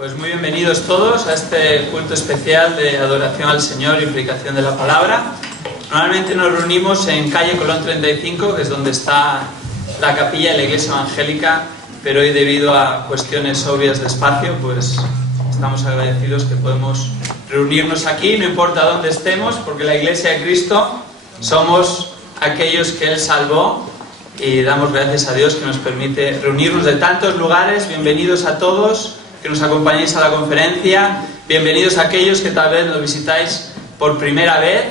Pues muy bienvenidos todos a este culto especial de adoración al Señor y predicación de la palabra. Normalmente nos reunimos en calle Colón 35, que es donde está la capilla de la Iglesia Evangélica, pero hoy, debido a cuestiones obvias de espacio, pues estamos agradecidos que podemos reunirnos aquí, no importa dónde estemos, porque la Iglesia de Cristo somos aquellos que Él salvó, y damos gracias a Dios que nos permite reunirnos de tantos lugares. Bienvenidos a todos que nos acompañéis a la conferencia, bienvenidos a aquellos que tal vez nos visitáis por primera vez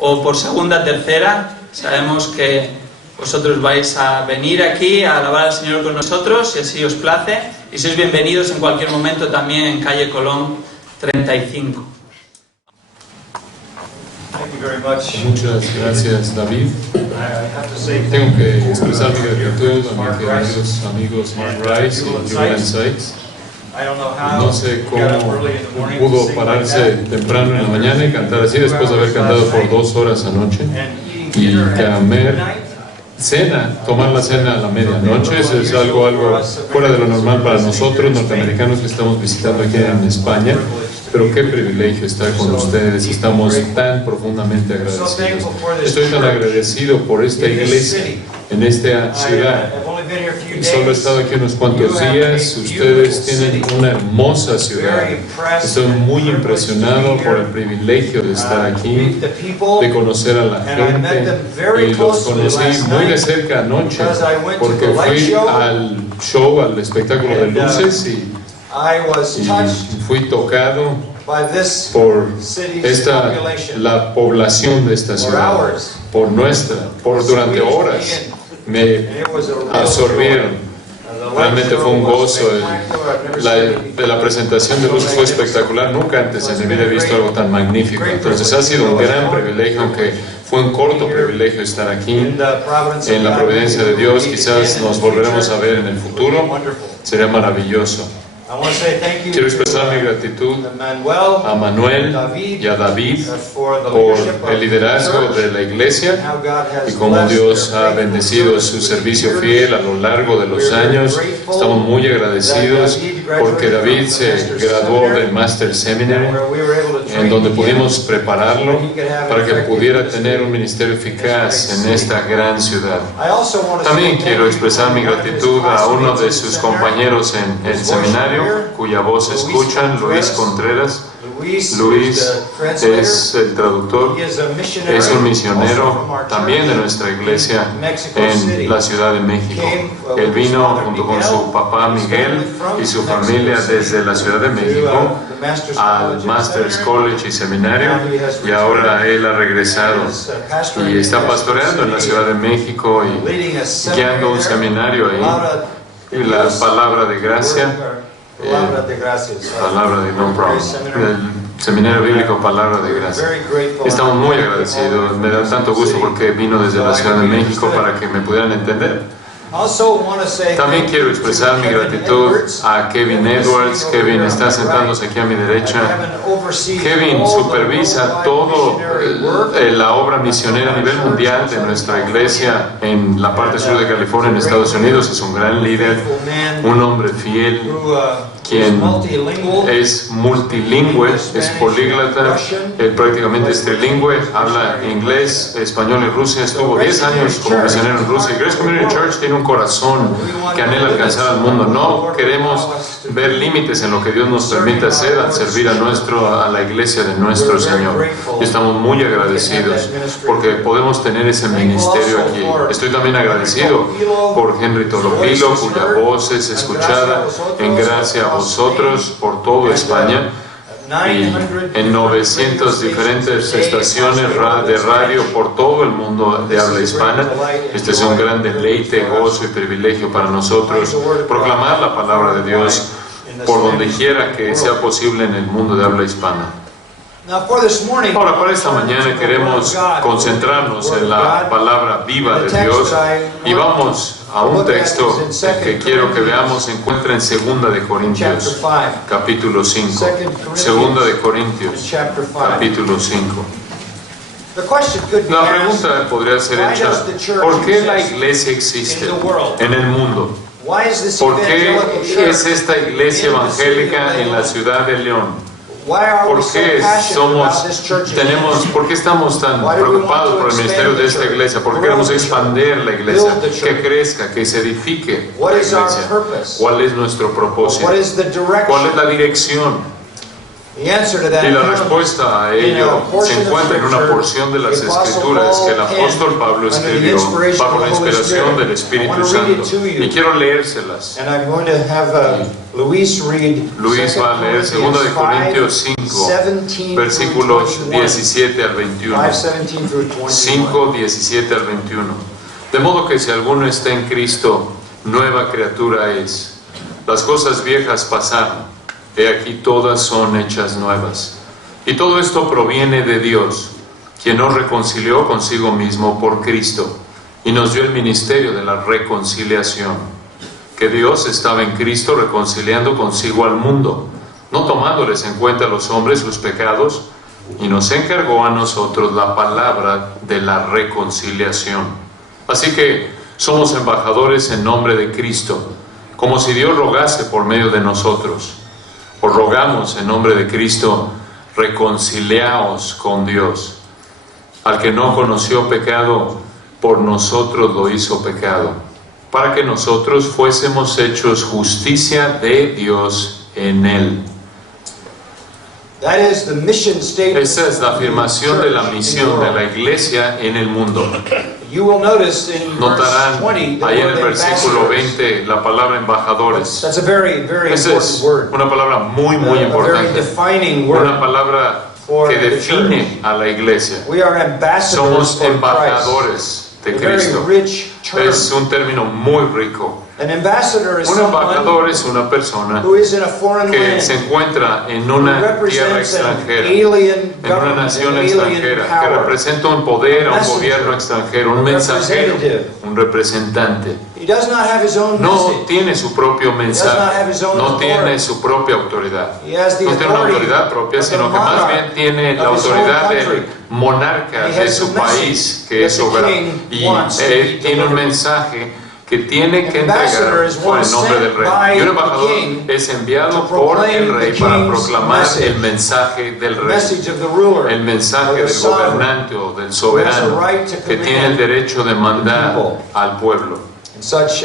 o por segunda, tercera. Sabemos que vosotros vais a venir aquí a alabar al Señor con nosotros, si así os place, y sois bienvenidos en cualquier momento también en calle Colón 35. Muchas gracias, David. Tengo que expresar mi gratitud a mis queridos amigos Mark Rice y Julian Sykes. No sé cómo pudo pararse temprano en la mañana y cantar así después de haber cantado por 2 horas anoche y tomar la cena a la medianoche. Eso es algo fuera de lo normal para nosotros norteamericanos que estamos visitando aquí en España. Pero qué privilegio estar con ustedes, estamos tan profundamente agradecidos. Estoy tan agradecido por esta iglesia en esta ciudad. Solo he estado aquí unos cuantos días, ustedes tienen una hermosa ciudad. Estoy muy impresionado por el privilegio de estar aquí, de conocer a la gente, y los conocí muy de cerca anoche, porque fui al show, al espectáculo de luces, y fui tocado por la población de esta ciudad, durante horas me absorbieron. Realmente fue un gozo. La presentación de luces fue espectacular. Nunca antes en mi vida he visto algo tan magnífico. Entonces ha sido un gran privilegio, aunque fue un corto privilegio estar aquí en la providencia de Dios. Quizás nos volveremos a ver en el futuro. Sería maravilloso. Quiero expresar mi gratitud a Manuel y a David por el liderazgo de la iglesia y cómo Dios ha bendecido su servicio fiel a lo largo de los años. Estamos muy agradecidos porque David se graduó del Master Seminary, en donde pudimos prepararlo para que pudiera tener un ministerio eficaz en esta gran ciudad. También quiero expresar mi gratitud a uno de sus compañeros en el seminario, cuya voz escuchan, Luis Contreras. Luis es el traductor, es un misionero también de nuestra iglesia en la Ciudad de México. Él vino junto con su papá Miguel y su familia desde la Ciudad de México al Masters College y Seminario, y ahora él ha regresado y está pastoreando en la Ciudad de México y guiando un seminario ahí. Y la palabra de gracia, palabra de no problem, el seminario bíblico Palabra de Gracia. Estamos muy agradecidos, me da tanto gusto porque vino desde la Ciudad de México para que me pudieran entender. También quiero expresar mi gratitud a Kevin Edwards. Kevin está sentándose aquí a mi derecha. Kevin supervisa todo la obra misionera a nivel mundial de nuestra iglesia en la parte sur de California, en Estados Unidos. Es un gran líder, un hombre fiel, quien es multilingüe, es políglota, él prácticamente es trilingüe, habla inglés, español y Rusia. Estuvo 10 años como misionero en Rusia. Grace Community Church tiene un corazón que anhela alcanzar al mundo. No queremos ver límites en lo que Dios nos permite hacer al servir a la iglesia de nuestro Señor. Y estamos muy agradecidos porque podemos tener ese ministerio aquí. Estoy también agradecido por Henry Toropilo, cuya voz es escuchada en gracia a vosotros por toda España y en 900 diferentes estaciones de radio por todo el mundo de habla hispana. Este es un gran deleite, gozo y privilegio para nosotros proclamar la palabra de Dios por donde quiera que sea posible en el mundo de habla hispana. Ahora, para esta mañana queremos concentrarnos en la palabra viva de Dios y vamos a un texto que quiero que veamos. Se encuentra en 2 de Corintios, capítulo 5. 2 de Corintios, capítulo 5. La pregunta podría ser hecha: ¿por qué la iglesia existe en el mundo? Why is this ¿Por qué evangelical es church esta iglesia in the city of evangélica en la León? ciudad de León? Why are we ¿Por so qué passionate about this church? por qué estamos tan Why do we want preocupados to por el ministerio expand de the esta church? iglesia? ¿Por qué Grow queremos the church? expandir la iglesia? Build the church? Que crezca, que se edifique What la is our iglesia. purpose? ¿Cuál es nuestro propósito? What is the ¿Cuál es direction? la dirección? The answer to that Y la comes respuesta a in ello a portion se of encuentra en una Scripture porción de las the Apostle Escrituras que el Paul apóstol penned Pablo under the escribió inspiration bajo of la the Holy inspiración Spirit. del I Espíritu want to read it Santo. to you. Y quiero leérselas. And I'm going to have Luis read Luis va a leer 2 de Corintios 5, 5:17 versículos through 21. 17 al 21. 5:17 through 21. 5, 17 al 21. De modo que si alguno está en Cristo, nueva criatura es. Las cosas viejas pasaron, he aquí todas son hechas nuevas. Y todo esto proviene de Dios, quien nos reconcilió consigo mismo por Cristo, y nos dio el ministerio de la reconciliación. Que Dios estaba en Cristo reconciliando consigo al mundo, no tomándoles en cuenta a los hombres sus pecados, y nos encargó a nosotros la palabra de la reconciliación. Así que somos embajadores en nombre de Cristo, como si Dios rogase por medio de nosotros. Os rogamos en nombre de Cristo, reconciliaos con Dios. Al que no conoció pecado, por nosotros lo hizo pecado, para que nosotros fuésemos hechos justicia de Dios en él. That is the mission statement. Esa es la afirmación de la misión de la iglesia en el mundo. You will notice in verse Notarán 20 the ahí en word el versículo ambassadors. 20 la palabra embajadores. That's a very, very Esa important es word. una palabra muy, muy A very importante. defining Una word. palabra for que the define a la iglesia. We are ambassadors Somos for Christ. embajadores de A very Cristo. rich term. Es un término muy rico. An ambassador is Un embajador someone es una persona who is in a foreign que land, se encuentra en who una tierra represents an extranjera, alien en una government, nación an alien extranjera, que power. representa un poder, a un Messenger, gobierno extranjero, un mensajero, un representante. He does not have his own No message. tiene su propio not have mensaje, his own no authority. tiene su propia autoridad. He has the No tiene una authority autoridad propia, of the sino que más monarch bien tiene la of his own autoridad del country. monarca He de has su the message país, que es that the soberano. king Y wants to él be tiene un delivered. mensaje que tiene que Ambassador entregar is por one el nombre del sent rey. by Y un the embajador king es enviado to por proclaim el rey the para king's proclamar message. el mensaje del The rey, message of the ruler, el mensaje or the del sovereign, gobernante o del who soberano, has a right to que tiene el command derecho de mandar people. al pueblo. And such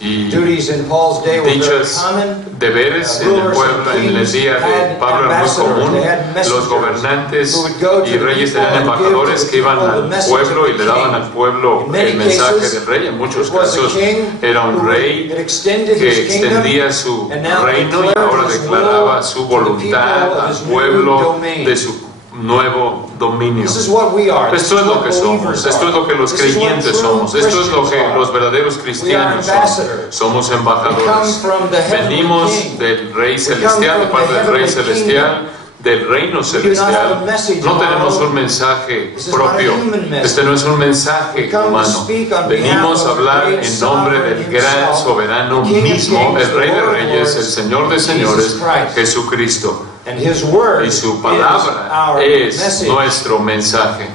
Y duties in Paul's day were very dichos common. deberes en el pueblo, en el día de Pablo era muy común. Los gobernantes y reyes tenían embajadores que iban al pueblo y le daban al pueblo el mensaje del rey. En muchos casos era un rey que extendía su reino y ahora declaraba su voluntad al pueblo de su nuevo dominio. This is what we are. This Esto is es lo what que believers somos, esto are. es lo que los This is what creyentes true somos, esto es lo que Christians los are. verdaderos cristianos We are ambassadors. somos. Somos We embajadores. come from the heavenly Venimos King. del Rey We Celestial, come de from parte the del Rey heavenly Celestial, del Reino We do not have a Celestial. message No of our tenemos own. un mensaje This is not a propio. human message. Este no es un mensaje We come to humano. speak on Venimos behalf a of the hablar great en nombre del sovereign gran himself, soberano the King of mismo, Kings, el Rey the de Lord of Reyes, el Lords, Señor de Jesus Señores, Christ. Jesucristo. And his word Y su is palabra our es message. nuestro mensaje.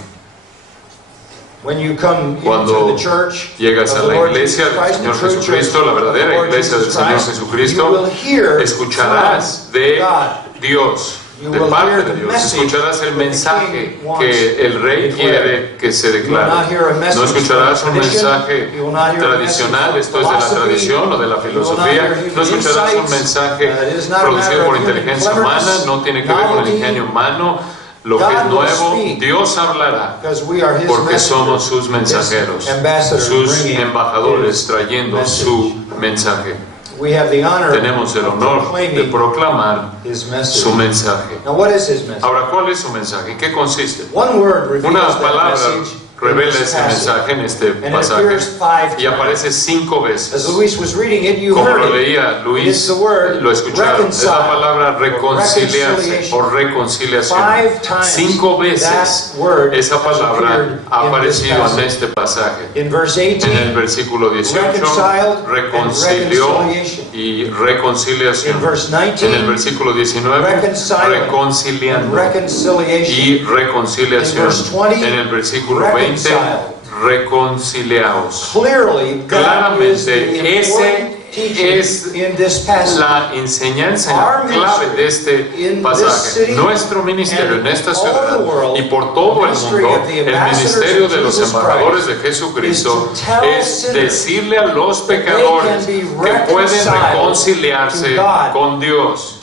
When you come Cuando into the church llegas of a the la Lord iglesia Jesus del Christ, Señor the true Jesucristo, church la of the verdadera Lord iglesia del Jesus Señor Christ, Jesucristo, you will hear escucharás from de God. Dios, You de will parte hear de the Dios. message Escucharás el that the mensaje king wants que el rey to quiere que se You will not hear a declare. message No escucharás from un tradition. mensaje You will not hear a tradicional, message esto es de la from tradición o de la philosophy. You will not filosofía. hear human No escucharás un insights. mensaje It is not a producido matter por of human inteligencia cleverness, humana, no tiene que ver con el novelty. ingenio humano. Lo que God es will nuevo, speak. Dios hablará. Because we are his Porque somos messengers, sus mensajeros, his ambassadors sus bringing embajadores his trayendo message. su mensaje. We have the honor Tenemos el of honor de proclaiming proclamar his message. su mensaje. Now, what is his message? Ahora, ¿cuál es su mensaje? ¿En qué consiste? One word reveals Una that palabra message revela in this ese passage. mensaje en este And it pasaje appears 5 y aparece 5 As veces. Luis was reading it, you Como heard lo it. leía It's Luis, the word lo escucharon. Es la palabra reconciliarse o reconciliación. 5 times 5 veces that word esa has palabra appeared ha in this aparecido en passage. este pasaje. In verse 18, En el versículo 18, reconciled reconcilió and reconciliation. y reconciliación. In verse En el 19, versículo 19, reconciling and reconciliando reconciliation. y reconciliación. In verse 20, En el versículo 20, reconciled. reconciliaos. Clearly, that is the Claramente, ese important teaching es in this passage. la enseñanza clave de este pasaje. Nuestro ministerio en esta ciudad y por todo el mundo, el ministerio de los embajadores de Jesucristo, es decirle a los pecadores que pueden reconciliarse con Dios.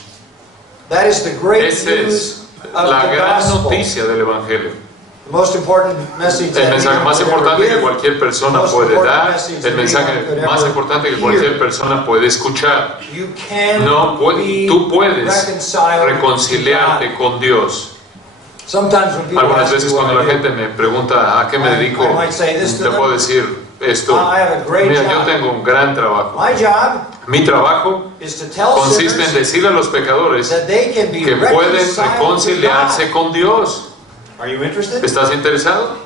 That is the great Esa news es of la the gran gospel. noticia del Evangelio. The most important message El that mensaje anyone más could ever importante que give. cualquier persona puede dar, el mensaje más importante que cualquier persona puede escuchar. You can No, be tú puedes reconciled reconciliarte to God. con Dios. Sometimes when people Algunas ask veces me cuando what la I do, gente me pregunta a qué me dedico, I might say this to le them. puedo decir esto. I have a great Mira, yo job. tengo un gran trabajo. My job Mi trabajo is to tell consiste en sinners decirle a los pecadores that they can be que pueden reconciled to reconciliarse God. con Dios. Are you interested? ¿Estás interesado?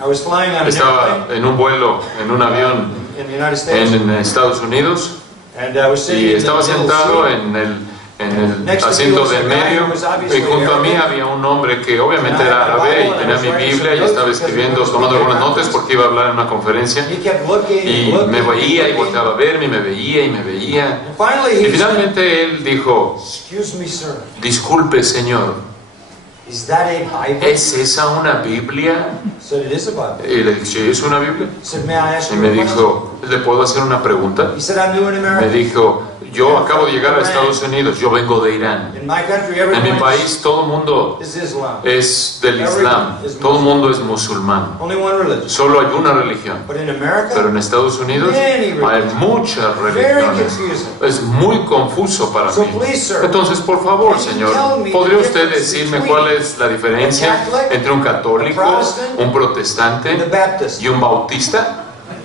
I was flying on an Estaba airplane en un vuelo, en un avión in the United States, en Estados Unidos and I was sitting y in the estaba middle sentado seat. en el asiento de medio y junto a mí había un hombre que obviamente era árabe y tenía mi Biblia y estaba escribiendo, tomando algunas notas porque iba a hablar en una conferencia He kept looking y and looking me veía y and looking. volteaba a verme y me veía y me veía And finally y he said, finalmente él dijo, "Excuse me, sir. disculpe señor, Is that a Bible?" ¿es esa una Biblia? I said, "It is a Bible." Y le dije, ¿sí es una Biblia? He said, "May I ask Y you me a question?" dijo, ¿le puedo hacer una pregunta? He said, "I'm new in Me America. dijo, yo acabo de llegar a Estados Unidos, yo vengo de Irán. In my country, En mi everyone país todo el mundo is Islam. es del Islam, todo el mundo es musulmán. Only one religion. Solo hay una religión. But in America, Pero en Estados Unidos hay muchas very religiones. confusing. Es muy confuso para So mí. please, sir, Entonces, por favor, can you señor, tell me ¿podría the usted difference decirme between cuál es la diferencia a Catholic, entre un católico, a Protestant, un and the protestante Baptist. y un bautista?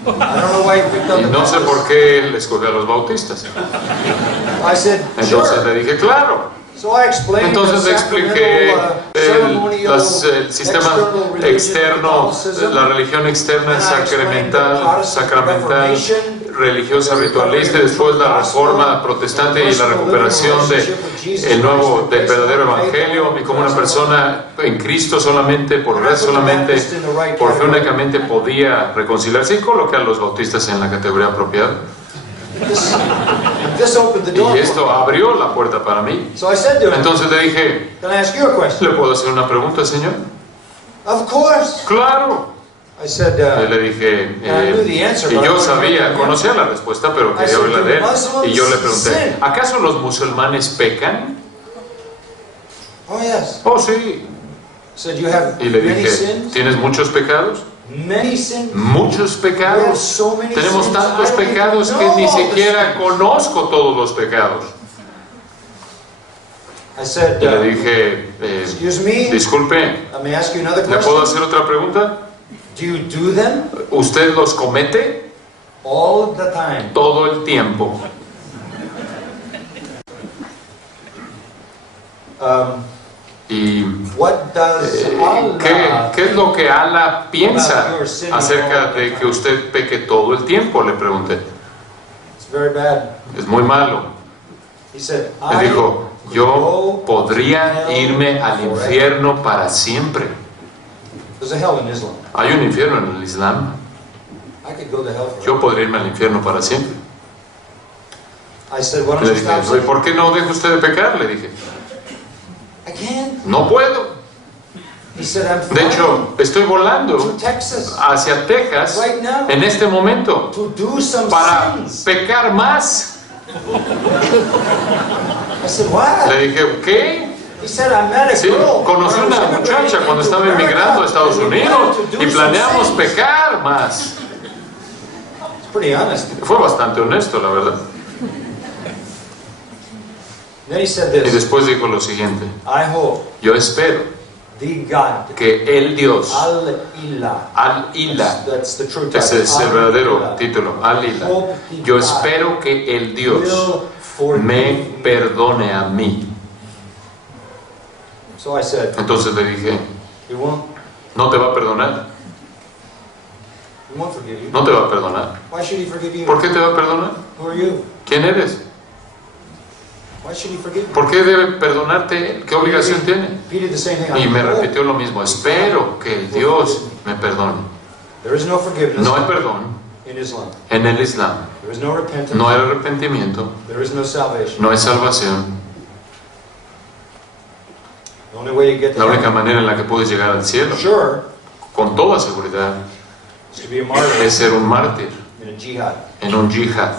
I don't know why you picked up Y the no sé Baptist. por qué él escogió a los bautistas. I said, Entonces sure. le dije, claro. So I explained Entonces the le expliqué ceremonial, el sistema external religion, externo, Catholicism, la religión externa and I explained the sacramental, Reformation, religiosa, ritualista, y después la reforma protestante y la recuperación del nuevo, del verdadero evangelio, y como una persona en Cristo solamente, por gracia solamente, por fe únicamente podía reconciliarse, y coloqué a los bautistas en la categoría apropiada. This opened the door. Y esto abrió la puerta para mí. So I said to him, Entonces le dije, "Can I ask you a question?" ¿le puedo hacer una pregunta, señor? Of course. Claro. I said, Y le dije, y yo sabía, conocía la respuesta, pero quería oírla de él. Y yo le pregunté, ¿acaso los musulmanes pecan? "Oh yes." Oh, sí. I said, "You have Y le many dije, sins." ¿tienes muchos pecados? Many sins. Muchos pecados. Tenemos tantos pecados que ni siquiera conozco todos los pecados. I said, Y le dije, "Excuse me. disculpe, Let me ask you another ¿le puedo question. hacer otra pregunta? Do you do them ¿Usted los comete? all the time?" Todo el tiempo. Y What does Allah ¿qué es lo que Allah piensa acerca de que usted peque todo el tiempo? Le pregunté. It's very bad. Es muy malo. He said, Él "I dijo, could yo go podría to hell irme al forever." infierno para siempre. There's a hell in Islam. Hay un infierno en el Islam. I could go to hell forever. Yo podría irme al infierno para siempre. I said, "Why don't Le you dije, stop "Oye, sinning?" ¿por qué no deja usted de pecar? Le dije, I can't. no puedo. He said, "I'm De flying hecho, estoy to volando Texas hacia Texas right now en este momento to do some para sins." pecar más. I said, "What?" Le dije, ¿qué? He said, "I met a Sí, girl. conocí when I was una muchacha immigrating cuando into estaba America, emigrando a Estados and we Unidos wanted to do y some planeamos sins." pecar más. It's pretty honest. Fue bastante honesto, la verdad. Then he said Y this, después dijo lo siguiente, "I hope yo espero the God, que el Dios, Al-Ilah, Al-Ilah, that's the true ese es el verdadero Al-Ilah, título, Al-Ilah, yo espero que el Dios will forgive me me." perdone a mí. So I said, Entonces le dije, "He won't. no te va a perdonar, He won't forgive you. no te va a perdonar. Why should he forgive you? ¿Por qué te va a perdonar? Who are you? ¿Quién eres? Why should he forgive you?" ¿Por qué debe perdonarte él? ¿Qué obligación tiene? Repeated the same thing. Y I me hope repitió lo mismo, espero que el Dios me perdone. there is no forgiveness No hay perdón in Islam. En el Islam There is no repentance. no hay arrepentimiento, There is no salvation. no hay salvación. The only way to get to La única heaven, manera en la que puedes llegar al cielo, sure, con toda seguridad, is to be a martyr es ser un mártir in a jihad. en un yihad.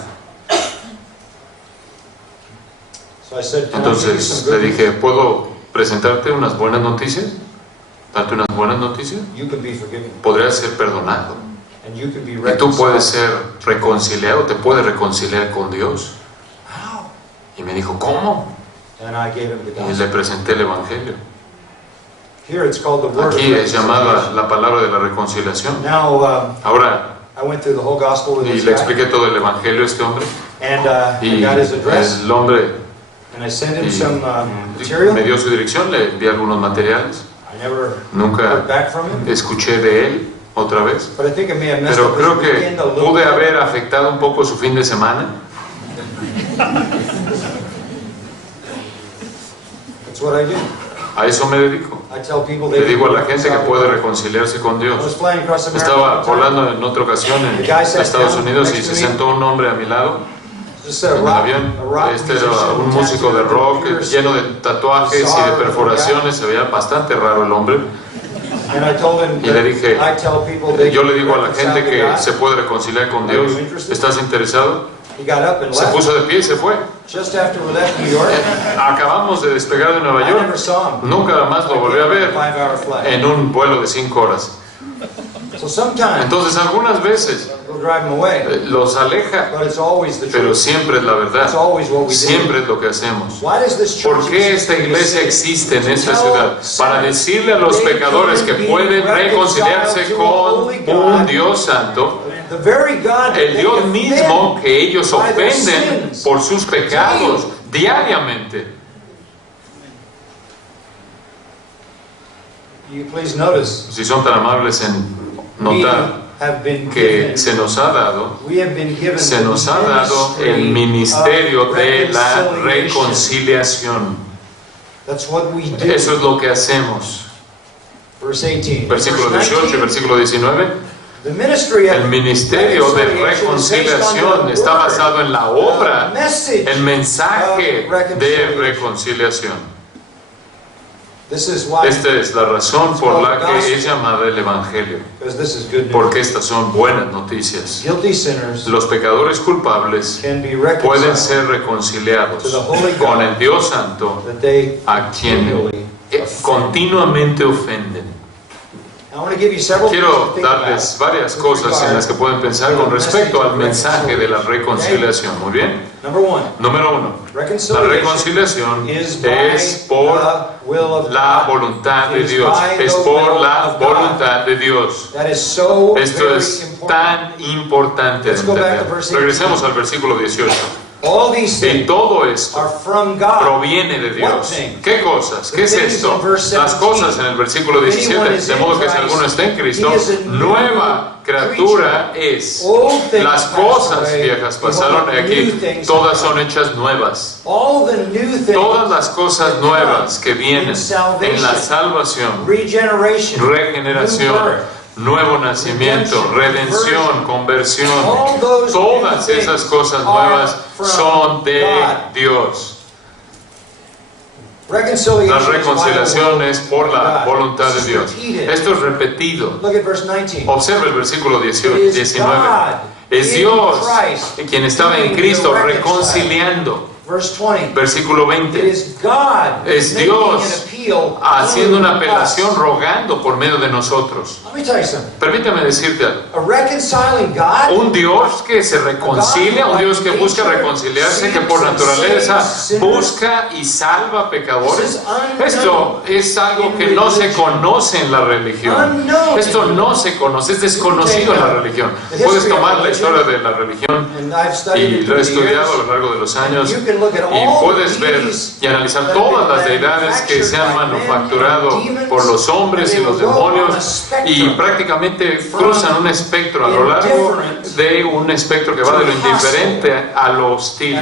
So I said, can I give you Entonces some le good dije, news? ¿puedo presentarte unas buenas noticias? ¿Darte unas buenas noticias? You can be forgiven. Podrías ser perdonado. And you can be Y tú puedes reconciled. ser reconciliado, te puedes reconciliar con Dios. How? Y me dijo, ¿cómo? And I gave him the Y le gospel. presenté el Evangelio. Here it's called the word Aquí of es llamada reconciliation. la palabra de la reconciliación. Now, Ahora, I went through the whole gospel with y this le guy. expliqué todo el Evangelio a este hombre. And I Y got his address. el hombre And I sent him y some me material. dio su dirección, le envié algunos materiales. I never Nunca heard back from him. escuché de él otra vez. But I think I may have messed Pero up creo his que weekend a little pude bit. haber afectado un poco su fin de semana. That's what I do. A eso me dedico. I tell people they Le digo a la can gente que reconcile puede with God. reconciliarse con I was Dios. flying across America. Estaba one time. volando en otra ocasión en Estados Unidos y se sentó un hombre a mi lado Just a en el rock, avión. a rock Este era musician, un músico de rock tattoos, lleno de tatuajes y de perforaciones. Se veía bastante raro el hombre. And I told him Y le that dije, I tell people they yo le can digo a la reconcile gente to que God. se puede reconciliar con Dios. ¿Estás interesado? He got up and Se left. puso de pie y se fue. Just after we left New York, Acabamos de despegar de Nueva I never York. saw him. Nunca más lo volví a ver 5-hour flight. en un vuelo de 5 horas. So sometimes Entonces algunas veces we'll drive him away, los aleja, but it's always the pero truth. siempre es la It's verdad. always what we do. Siempre es lo que hacemos. Why does this church ¿Por qué esta exist in this iglesia city? existe en To esta tell ciudad? Para sinners decirle a los they pecadores que can be pueden reconciliarse reconciled to a con holy un God, Dios santo, the very God el they Dios offend mismo que ellos by their ofenden sins. por sus pecados diariamente. You please notice, Si son tan amables en we notar have been que given, se nos ha dado we have been given se the nos ha dado el ministry ministerio of de la reconciliation. reconciliación. That's what we do. Eso es lo que hacemos. Verse 18. Versículo Verse 18 y 19, versículo 19. the ministry of El ministerio de reconciliación está basado en la obra, el mensaje de reconciliación. This is why, Esta es la razón por la que es llamada el Evangelio, because this is good news. porque estas son buenas noticias. Guilty sinners Los pecadores culpables can be pueden reconciled ser reconciliados con el Dios Santo that they a quien continually offend. continuamente ofenden. I want to give you several things Quiero to think darles about varias with cosas en las que regard pueden pensar con respecto al mensaje de la reconciliación. Muy bien. Number one, Número 1. La reconciliation reconciliación is by es por the will of la God. voluntad de It is Dios. by Es the por will la of God. voluntad de Dios. That is so Esto very es important. tan importante de Let's go back to entender. verse 18. Regresemos al versículo 18. All these Y things todo esto are from God. proviene de What Dios. thing? ¿Qué cosas? ¿Qué es The things esto? in verse Las 17. cosas en el versículo If anyone 17. is De in modo que si Christ, alguno está en Cristo, he is a new nueva criatura es. Old things Las pass cosas away. viejas Behold, pasaron y new aquí things todas have son hechas nuevas. All the new things, Todas las cosas nuevas que vienen en la salvación, regeneration, regeneración, new birth, nuevo nacimiento, redención, conversión, all those todas new esas things cosas are nuevas from son de God. Dios. Reconciliation La is by the reconciliación will es por of la God. voluntad de This is Dios. repeated. Esto es repetido. Look at verse 19. Observa el versículo It is 19. God Es in Dios Christ quien estaba en doing Cristo the reconciling. reconciliando. Verse 20. Versículo It 20. is God Es making Dios an appeal haciendo through una apelación us. rogando por medio de nosotros. Let me tell you something. Permítame decirte algo. A reconciling God, Un Dios que se reconcilia, un Dios que busca reconciliarse, que por naturaleza busca y salva pecadores. Esto es algo que no se conoce en la religión. Esto no se conoce, es desconocido en la religión. Puedes tomar la historia de la religión and I've studied y it lo through he the estudiado a years. lo largo de los años You can look at y all puedes the ver deities y analizar that have todas been las deidades que se han manufacturado por los hombres y los demonios y prácticamente cruzan un espectro a lo largo de un espectro que va de lo indiferente a lo hostil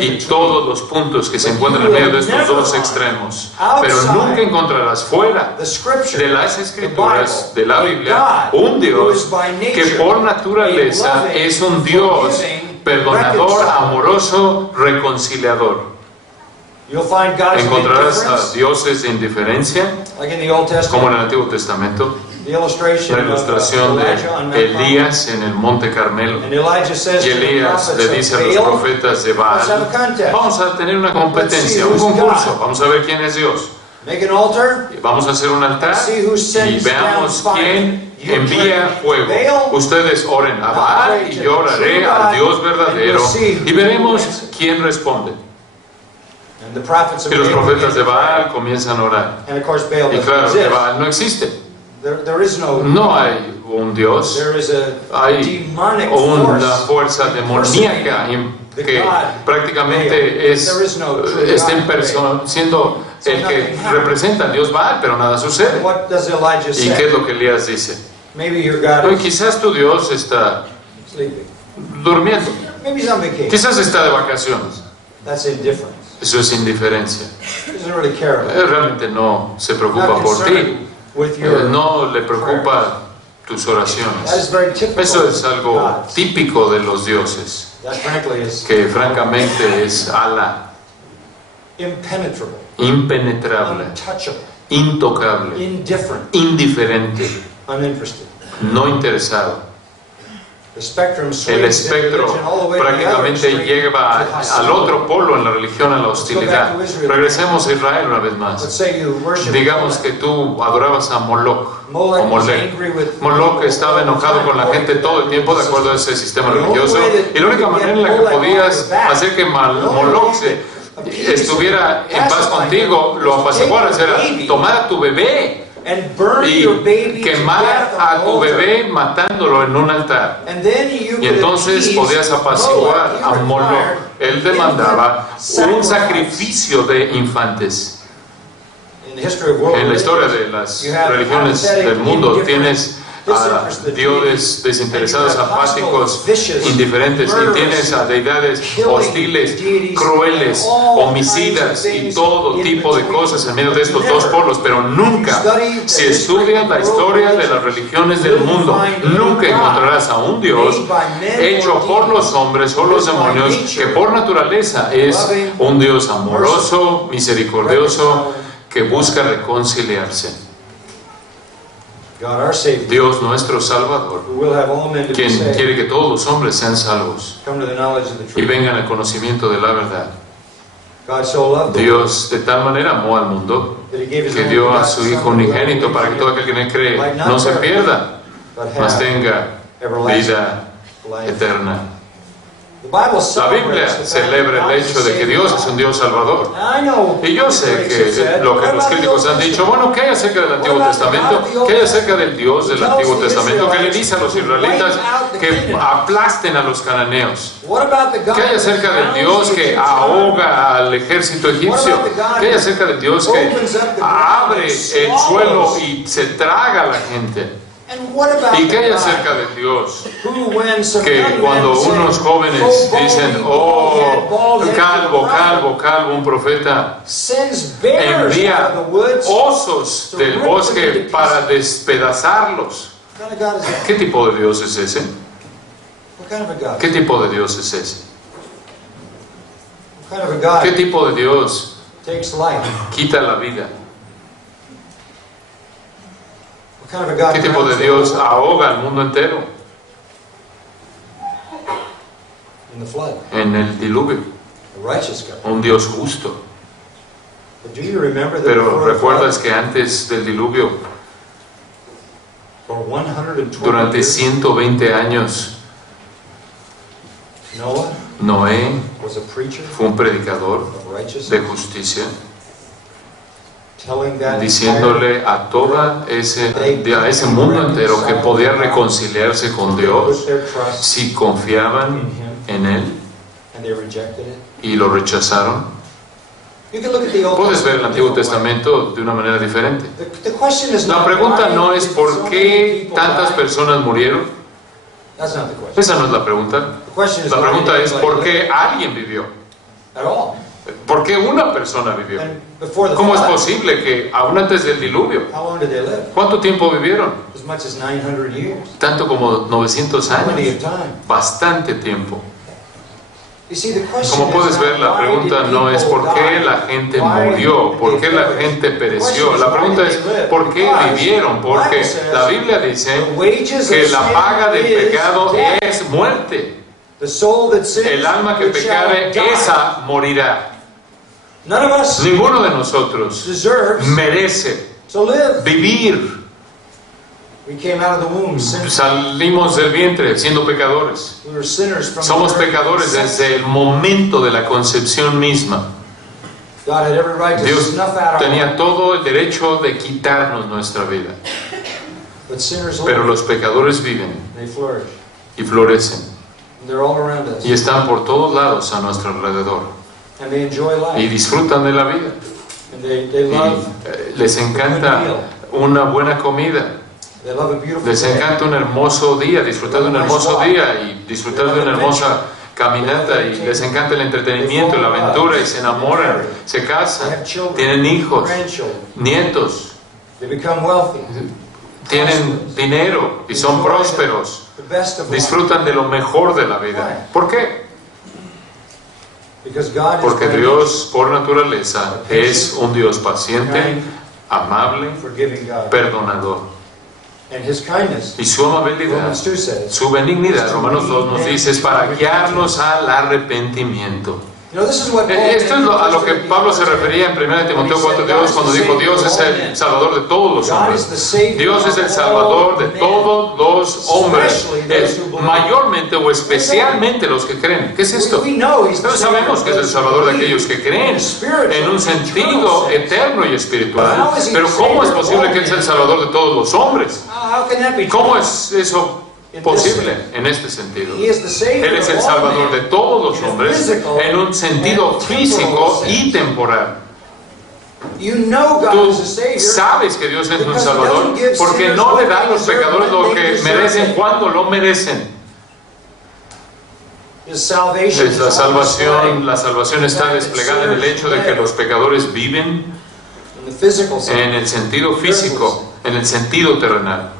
y todos los puntos que se encuentran en medio de estos dos extremos. Pero nunca encontrarás fuera de las escrituras de la Biblia un Dios que por naturaleza es un Dios perdonador, amoroso, reconciliador. Encontrarás a dioses de indiferencia, como en el Antiguo Testamento, la ilustración de Elías en el Monte Carmelo. Y Elías le dice a los profetas de Baal: vamos a tener una competencia, un concurso, vamos a ver quién es Dios. Vamos a hacer un altar y veamos quién envía fuego. Ustedes oren a Baal y yo oraré al Dios verdadero y veremos quién responde. Y los profetas de Baal comienzan a orar. Y claro que Baal no existe. No hay un Dios. Hay una fuerza demoníaca que prácticamente está siendo el que representa a Dios Baal, pero nada sucede. ¿Y qué es lo que Elías dice? Quizás tu Dios está durmiendo. Quizás está de vacaciones. Eso es indiferencia. Realmente no se preocupa por ti. No le preocupa tus oraciones. Eso es algo típico de los dioses, que francamente es ala, impenetrable, intocable, indiferente, no interesado. El espectro prácticamente lleva al otro polo en la religión, a la hostilidad. Regresemos a Israel una vez más. Digamos que tú adorabas a Moloch o Molech. Moloch estaba enojado con la gente todo el tiempo de acuerdo a ese sistema religioso, y la única manera en la que podías hacer que Moloch estuviera en paz contigo, lo apaciguaras, era tomar a tu bebé y quemar a tu bebé matándolo en un altar. Y entonces podías apaciguar a Moloch. Él demandaba un sacrificio de infantes. En la historia de las religiones del mundo tienes a dioses desinteresados, apáticos, indiferentes, y tienes a deidades hostiles, crueles, homicidas y todo tipo de cosas en medio de estos dos polos. Pero nunca, si estudias la historia de las religiones del mundo, nunca encontrarás a un Dios hecho por los hombres o los demonios que por naturaleza es un Dios amoroso, misericordioso, que busca reconciliarse. Dios nuestro Salvador, quien quiere que todos los hombres sean salvos y vengan al conocimiento de la verdad. Dios de tal manera amó al mundo que dio a su Hijo unigénito para que todo aquel que en él cree no se pierda, mas tenga vida eterna. La Biblia celebra el hecho de que Dios es un Dios salvador. Y yo sé que lo que los críticos han dicho, bueno, ¿qué hay acerca del Antiguo Testamento? ¿Qué hay acerca del Dios del Antiguo Testamento que le dice a los israelitas que aplasten a los cananeos? ¿Qué hay acerca del Dios que ahoga al ejército egipcio? ¿Qué hay acerca del Dios que abre el suelo y se traga a la gente? ¿Y qué hay acerca de Dios? Que cuando unos jóvenes dicen, oh, calvo, un profeta envía osos del bosque para despedazarlos. ¿Qué tipo de Dios es ese? ¿Qué tipo de Dios es ese? ¿Qué tipo de Dios quita la vida? ¿Qué tipo de Dios ahoga al mundo entero? En el diluvio. Un Dios justo. Pero ¿recuerdas que antes del diluvio, durante 120 años, Noé fue un predicador de justicia, diciéndole a ese mundo entero que podía reconciliarse con Dios si confiaban en Él, y lo rechazaron? You can look at the Old Puedes ver el Antiguo different way. Testamento de una manera diferente. The question is La not pregunta why no es did por so many qué people tantas die. personas murieron. That's not the question. Esa no es la pregunta. The question is La why pregunta did es anybody por qué live alguien vivió. at all. ¿Por qué una persona vivió? And before the ¿Cómo es flood, posible que aún antes del diluvio? how long did they live? ¿Cuánto tiempo vivieron? As much as 900 years. Tanto como 900 Plenty años. of time. Bastante tiempo. You see, the question Como puedes is ver, not la why pregunta did no es people por qué die? la gente Why murió, did por they qué la perish? gente The pereció. question La is, pregunta why es did they live? por qué Because vivieron, the porque Bible says la Biblia dice the wages que of la sin paga del is pecado death. es muerte. The soul that sins, El alma que it shall pecare, die. esa morirá. None of us Ninguno de nosotros deserves merece to live. vivir. We came out of the womb sinning. Salimos del vientre siendo pecadores. We were sinners from Somos the very pecadores conception. desde el momento de la concepción misma. God had every right to Dios snuff out our tenía life. todo el derecho de quitarnos nuestra vida. But sinners Pero live. los pecadores viven They flourish. y florecen And they're all around us. y están por todos lados a nuestro alrededor And they enjoy y life. disfrutan de la vida And they love, y les encanta una buena comida, they love a beautiful les day. encanta un hermoso día, disfrutar de un hermoso día y disfrutar de una hermosa caminata y les encanta el entretenimiento y la aventura y se enamoran, se They casan, have children, tienen hijos, grandchildren. nietos, They become wealthy. tienen dinero y son prósperos, The best of life. disfrutan de lo mejor de la vida. ¿Por qué? Because God Porque is Dios por naturaleza es un Dios paciente, amable, forgiving God. perdonador. And His kindness, Y su amabilidad, Romans 2 says, su benignidad, Romanos 2 nos dice, es para guiarnos al arrepentimiento. you know, this is what Paul Esto es meant a lo in que 1 Pablo se Timothy. refería en 1 Timoteo 4:2 cuando dijo Dios es el Salvador de todos los God is hombres. the Savior Dios es el of Salvador de all men. todos los hombres, Especially those who believe. mayormente o especialmente los que creen. ¿Qué es esto? We know He's the Nosotros Savior sabemos of que es el those who Salvador de believe. aquellos que creen Spiritual, en un sentido eternal sense. eterno y espiritual. But how is he Pero the ¿cómo es Savior of posible all que Él sea el men? Salvador de todos los hombres? How can that be ¿Cómo true? es eso posible en este sentido? He is the Savior Él es el of all Salvador de men. todos los In a hombres physical en un sentido and físico temporal y sense. temporal. You know God Tú is a Savior. sabes que Dios es un because he Salvador doesn't give porque sinners no what le da a they los deserve pecadores when lo they que deserve merecen it. cuando lo merecen. His salvation Es la is on display salvación, la salvación está desplegada en el hecho de que los pecadores viven in the physical sense. en el sentido físico, en el sentido terrenal.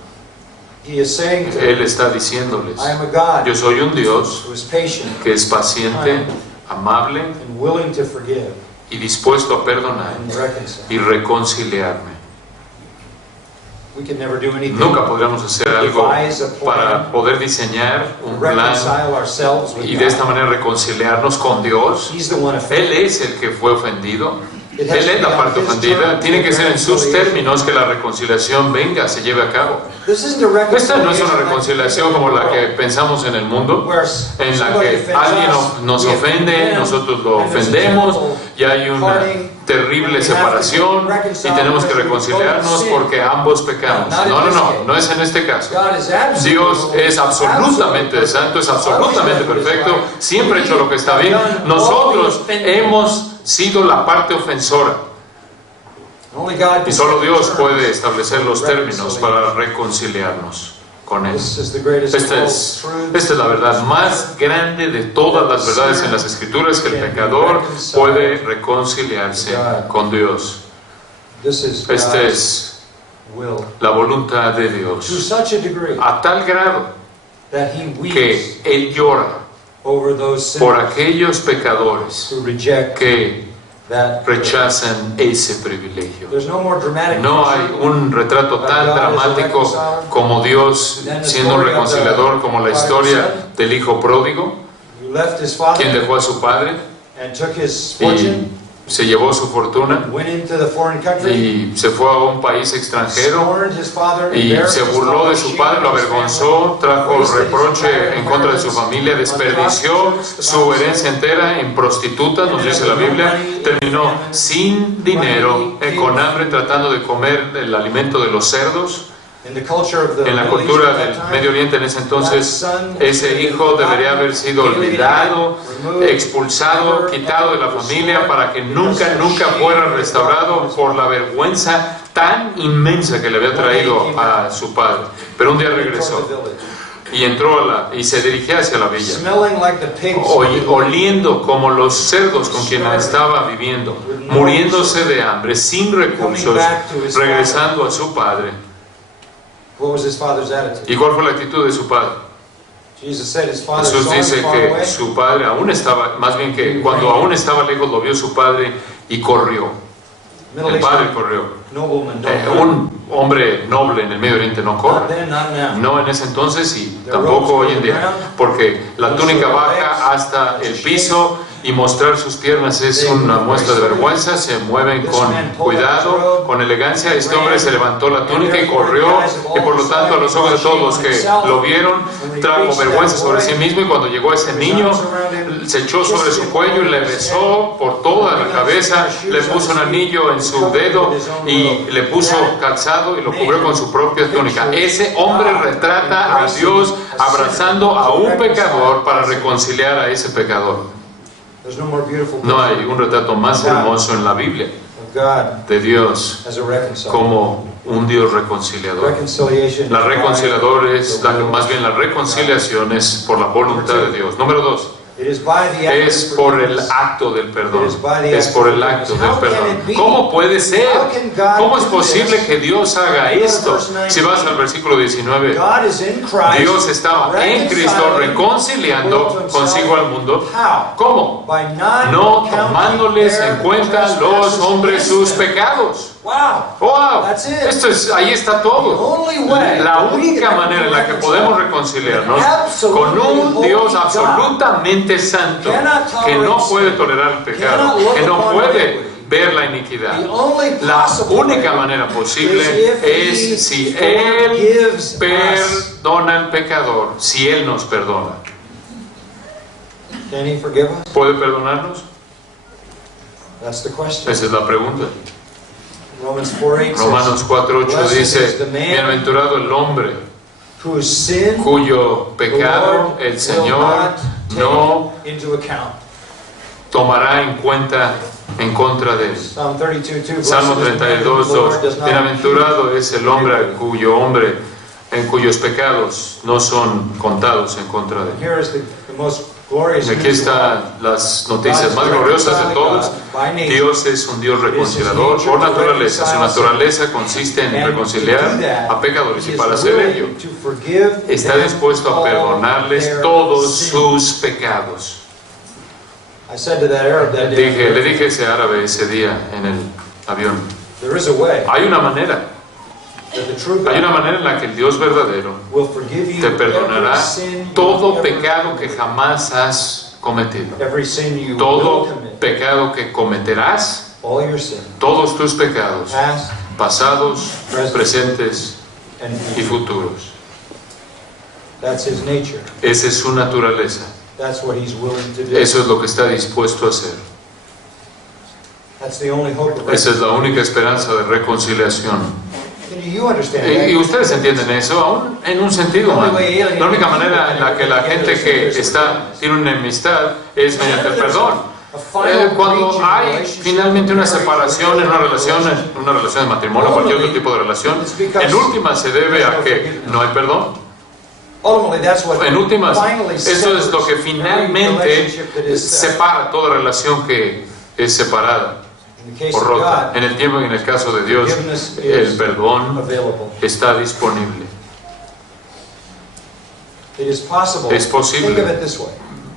He is saying to Él them, está diciéndoles, I am a God yo soy un Dios who is patient que es paciente, amable and willing to forgive y dispuesto a perdonar and reconcile. y reconciliarme. We can never do anything Nunca podríamos hacer algo para poder diseñar to un plan reconcile ourselves with y de esta God. manera reconciliarnos con Dios. He's the one offended. Él es el que fue ofendido. Él es la parte ofendida. Tiene que ser en sus términos que la reconciliación venga, se lleve a cabo. This isn't a Esta no es una reconciliation reconciliación como la que pensamos en el mundo, where en la somebody que offends alguien us, nos we ofende, offend them, nosotros lo and there's a ofendemos terrible y hay una parting, terrible and we have to separación reconcile y tenemos que because we reconciliarnos both sin. porque ambos pecamos. No, not in No, no, this no, case. no es en este caso. God is absolutely Dios holy, es absolutamente absolutely santo, es perfect, absolutamente always done what is perfecto, right. siempre ha hecho lo que está We bien. have done all Nosotros the offending. hemos sido la parte ofensora Only God y can solo set the Dios terms. puede establecer los términos para reconciliarnos con Él. This is the greatest of all Esta es la verdad más grande de todas las verdades en las Escrituras, que el pecador puede reconciliarse con Dios. This is Esta God's es will. la voluntad de To Dios, such a degree a tal grado that He weeps que Él llora over those por sinners aquellos pecadores who reject que that. rechazan ese privilegio. There's no more dramatic No hay un retrato tan dramático como Dios siendo un reconciliador, como la historia del hijo pródigo, who left his father quien dejó a su padre and took his fortune, y se llevó su fortuna went into the foreign country, y se fue a un país extranjero scorned his father, y embarrassed se his burló father, de su padre, lo shamed his avergonzó, family, trajo wasted his reproche entire en contra de su familia, desperdició su herencia entera en prostitutas, nos dice la Biblia, terminó sin dinero, con hambre, tratando de comer el alimento de los cerdos. In the culture of the En la Middle East cultura at that del time, Medio Oriente en ese entonces, ese hijo debería haber sido olvidado, expulsado, quitado de la familia para que nunca fuera restaurado por la vergüenza tan inmensa que le había traído a su padre. Pero un día regresó y entró y se dirigía hacia la villa, smelling like the pigs, oliendo como los cerdos con quienes estaba viviendo, muriéndose de hambre, sin recursos, regresando a su padre. What was his father's attitude? ¿Y cuál fue la actitud de su padre? Jesus said his father Jesús saw him dice far que away. su padre aún estaba, más bien que cuando aún estaba lejos lo vio su padre y corrió. Middle El padre Eastern corrió. noblemen don't run. Un hombre noble en el Medio Oriente no Not corre. then, not now. No en ese entonces y tampoco hoy en día, porque la túnica baja hasta el piso y mostrar sus piernas es una muestra de vergüenza. Se mueven con cuidado, con elegancia. Este hombre se levantó la túnica y corrió, y por lo tanto a los ojos de todos los que lo vieron trajo vergüenza sobre sí mismo, y cuando llegó ese niño se echó sobre su cuello y le besó por toda la cabeza, le puso un anillo en su dedo y le puso calzado y lo cubrió con su propia túnica. Ese hombre retrata a Dios abrazando a un pecador para reconciliar a ese pecador. There's no more beautiful No picture hay un retrato más hermoso en la Biblia of God de Dios as a reconciler. como un Dios reconciliador. Reconciliation. La reconciliador es, más bien la reconciliación es por la voluntad de Dios. Número 2. It is by the act Es of por el forgiveness. acto del perdón. Es por el acto del perdón. ¿Cómo puede ser? ¿Cómo es posible que Dios haga esto? Si vas al versículo 19, God is in Christ. Dios estaba en Cristo reconciliando consigo al mundo. ¿Cómo? By not No counting tomándoles their en cuenta los hombres sus pecados. Wow. ¡Wow! That's it. Esto es, ahí está The todo. only way La we única can manera en la que reconcile podemos reconciliarnos con un Dios absolutamente santo, que no puede tolerar el pecado, que no puede ver la iniquidad. The only La possible única way manera is posible if he es si Él forgives us. perdona al pecador, si Él nos perdona. Can he forgive us? ¿Puede perdonarnos? That's the question. Esa es la pregunta. Romans 4:8 Romanos says, 4:8 dice, bienaventurado el hombre whose sin cuyo the pecado Lord el will Señor not no take into account. tomará en cuenta en contra de él. Psalm 32:2. Salmo Blessed is the man whom the 32:2. Lord does not Bienaventurado es el hombre en cuyos pecados no son contados en contra de él. Here is the most glorious Y aquí news of all. están las noticias más gloriosas de todos. Dios es un Dios reconciliador por naturaleza. Su naturaleza consiste en reconciliar a pecadores, y para hacer ello está dispuesto a perdonarles todos sus pecados. I said to that Arab that Le day, dije a ese árabe ese día en el avión, there is a way hay una manera that the true en God la que el Dios verdadero will forgive you te perdonará every sin todo you ever pecado que committed. jamás has cometido. Every sin you Todo will commit. pecado que cometerás, All your sin, todos tus pecados, past pasados, presentes and y future. futuros. That's his nature. Esa es su naturaleza. That's what he's willing to do. Eso es lo que está dispuesto a hacer. That's the only hope of Esa es la única esperanza de reconciliación. You understand Y that? ustedes entienden eso, aún en un sentido humano. La única manera en la que la gente que tiene una enemistad es mediante el perdón. Cuando hay finalmente una separación en una relación de matrimonio, cualquier otro tipo de relación, en última se debe a que no hay perdón. En últimas, eso es lo que finalmente separa toda relación que es separada o rota. En el tiempo y en el caso de Dios, el perdón está disponible. Es posible. Think of it this way.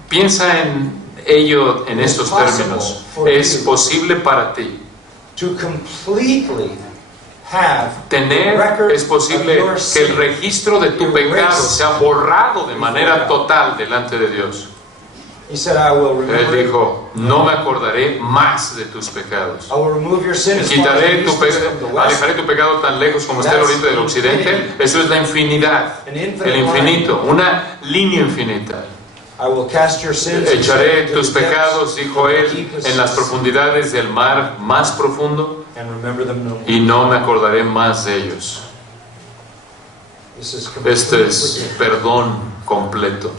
Piensa en ello en estos términos. Es posible para ti To completely have es posible que el registro de tu pecado sea borrado de manera total delante de Dios. He said, I will Él remember. dijo, no me acordaré más de tus pecados. I will remove your sin as far as the east is from the west. Alejaré tu pecado tan lejos como esté el oriente del occidente. Eso es la infinidad, An infinite el infinito, una línea infinita. I will cast your sins Echaré into tus the depths pecados, dijo of the él, deepest en las sea, profundidades del mar más profundo, and remember them no more. y no me acordaré más de ellos. This is complete Este es forgiveness. perdón completo.